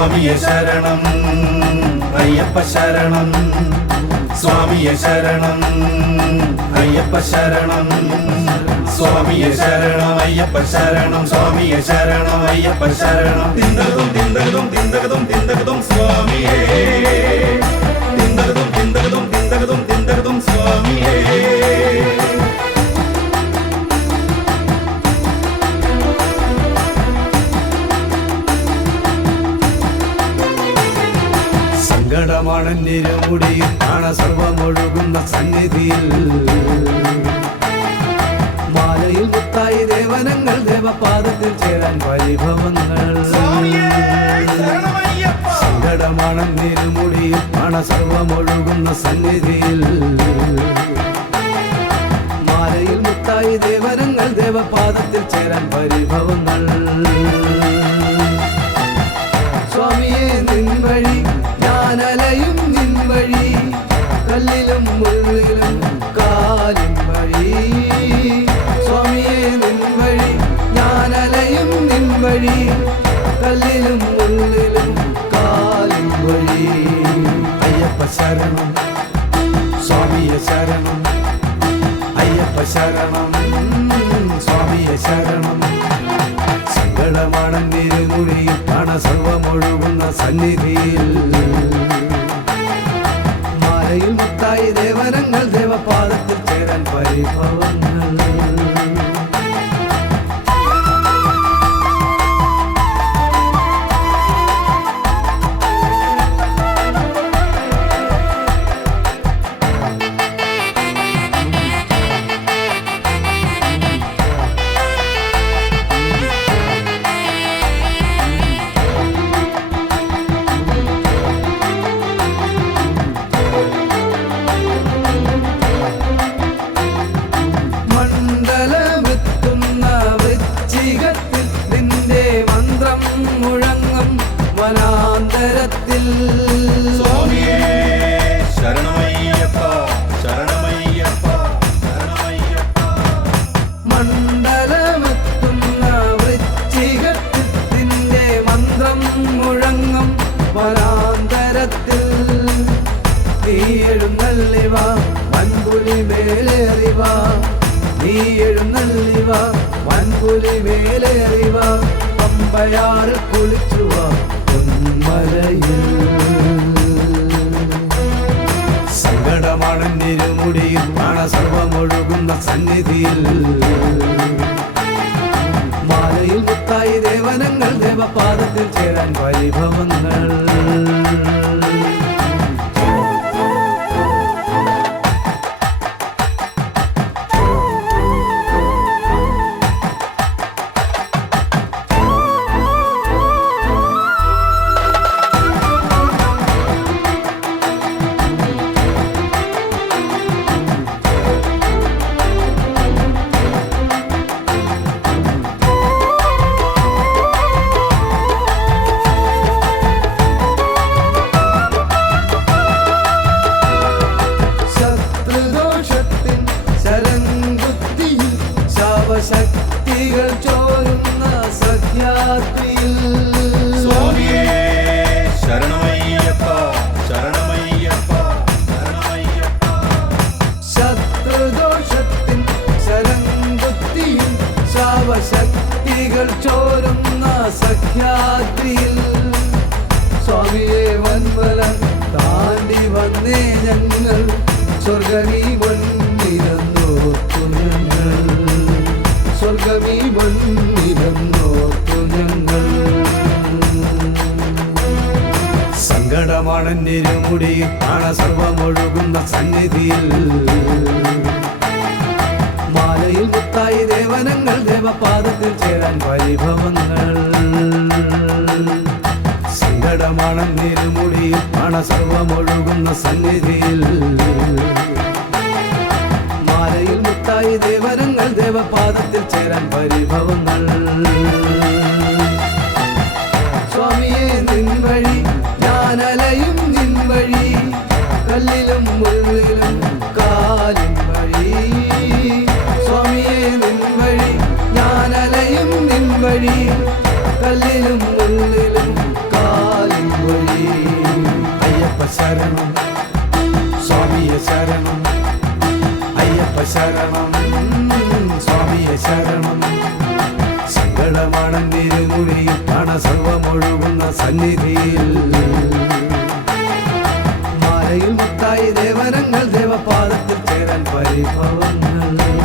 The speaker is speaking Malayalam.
സ്വാമിയെ ശരണം അയ്യപ്പ ശരണം. സ്വാമിയെ ശരണം അയ്യപ്പ ശരണം. സ്വാമിയെ ശരണം അയ്യപ്പ ശരണം. സ്വാമിയെ ശരണം അയ്യപ്പ ശരണം. തിന്തകതും തിന്തകതും തിന്തകതും തിന്തകതും സ്വാമിയേ. തിന്തകതും തിന്തകതും സങ്കടമാണ് നിരമുടിയിൽ സർവം സർവമൊഴുകുന്ന സന്നിധിയിൽ. മാലയിൽ മുത്തായി ദേവനങ്ങൾ ദേവപാദത്തിൽ ചേരാൻ പരിഭവങ്ങൾ. സങ്കടമാണ് നിരമുടിയിൽ കാണ സർവമൊഴുകുന്ന സന്നിധിയിൽ. മാലയിൽ മുത്തായി ദേവനങ്ങൾ ദേവപാദത്തിൽ ചേരാൻ പരിഭവങ്ങൾ. കല്ലിലും മുള്ളിലും കാലും വഴി. സ്വാമിയെ നിൻവഴി ഞാനലയും നിൻ വഴി. കല്ലിലും മുള്ളിലും കാലും വഴി. അയ്യപ്പ ശരണം സ്വാമിയെ ശരണം. അയ്യപ്പ ശരണം സ്വാമിയെ ശരണം. സങ്കടമാണ് നിരുമുടിയിൽ കാണ സർവമൊഴുകുന്ന സന്നിധിയിൽ. മാലയിൽ മുത്തായി ദേവനങ്ങൾ ദേവപാദത്തിൽ ചേരാൻ പരിഭവങ്ങൾ മണ്ഡലമെത്തുന്ന മേലേറിവ നീ എഴുന്നള്ളിവ. വൻപുലി മേലേറിവ. പമ്പയാറിൽ കുളിച്ചുവ. പൊന്മലയിൽ. സങ്കടമാണ് നിരുമുടിയിൽ കാണ സർവമൊഴുകുന്ന സന്നിധിയിൽ. മാലയിൽ മുത്തായി ദേവനങ്ങൾ ദേവപാദത്തിൽ ചേരാൻ വൈഭവങ്ങൾ ചോരുന്ന സ്വാമിയേ ശരണമയ്യപ്പ ശരണമയ്യപ്പ ശരണമയ്യപ്പ. ശത്രുദോഷത്തിൻ ശരംകുത്തിയിൽ ശാപശക്തികൾ ചോരുന്ന സഖ്യാത്രിയിൽ സ്വാമിയെ വൻവലം താണ്ടി വന്നേ ഞങ്ങൾ സ്വർഗമീ സ്വർഗമീ വന്നിരുന്നോർത്തു ഞങ്ങൾ. സങ്കടമാണെന്നിരുമുടി കാണ സർവമൊഴുകുന്ന സന്നിധിയിൽ. മാലയിൽ മുത്തായി ദേവനങ്ങൾ ദേവപാദത്തിൽ ചേരാൻ പരിഭവങ്ങൾ സങ്കടമാണെന്നിരുമുടി കാണ സർവമൊഴുകുന്ന സന്നിധിയിൽ. മാലയിൽ മുത്തായി ദേവനങ്ങൾ ദേവപാദത്തിൽ ചേരാൻ പരിഭവങ്ങൾ. സ്വാമിയെ നിൻ വഴി ഞാനലയും നിൻ വഴി കല്ലിലും മുള്ളിലും കാലും വഴി. സ്വാമിയെ നിൻ വഴി ഞാനലയും നിൻ വഴി കല്ലിലും മുള്ളിലും കാലും ശരണം സ്വാമിയെ ശരണം. അയ്യപ്പ ശരണം. സ്വാമിയെ ശരണം. പണ സർവമൊഴുകുന്ന സന്നിധിയിൽ. മാലയിൽ മുത്തായി ദേവനങ്ങൾ ദേവപാദത്തിൽ ചേരാൻ പരിഭവങ്ങൾ.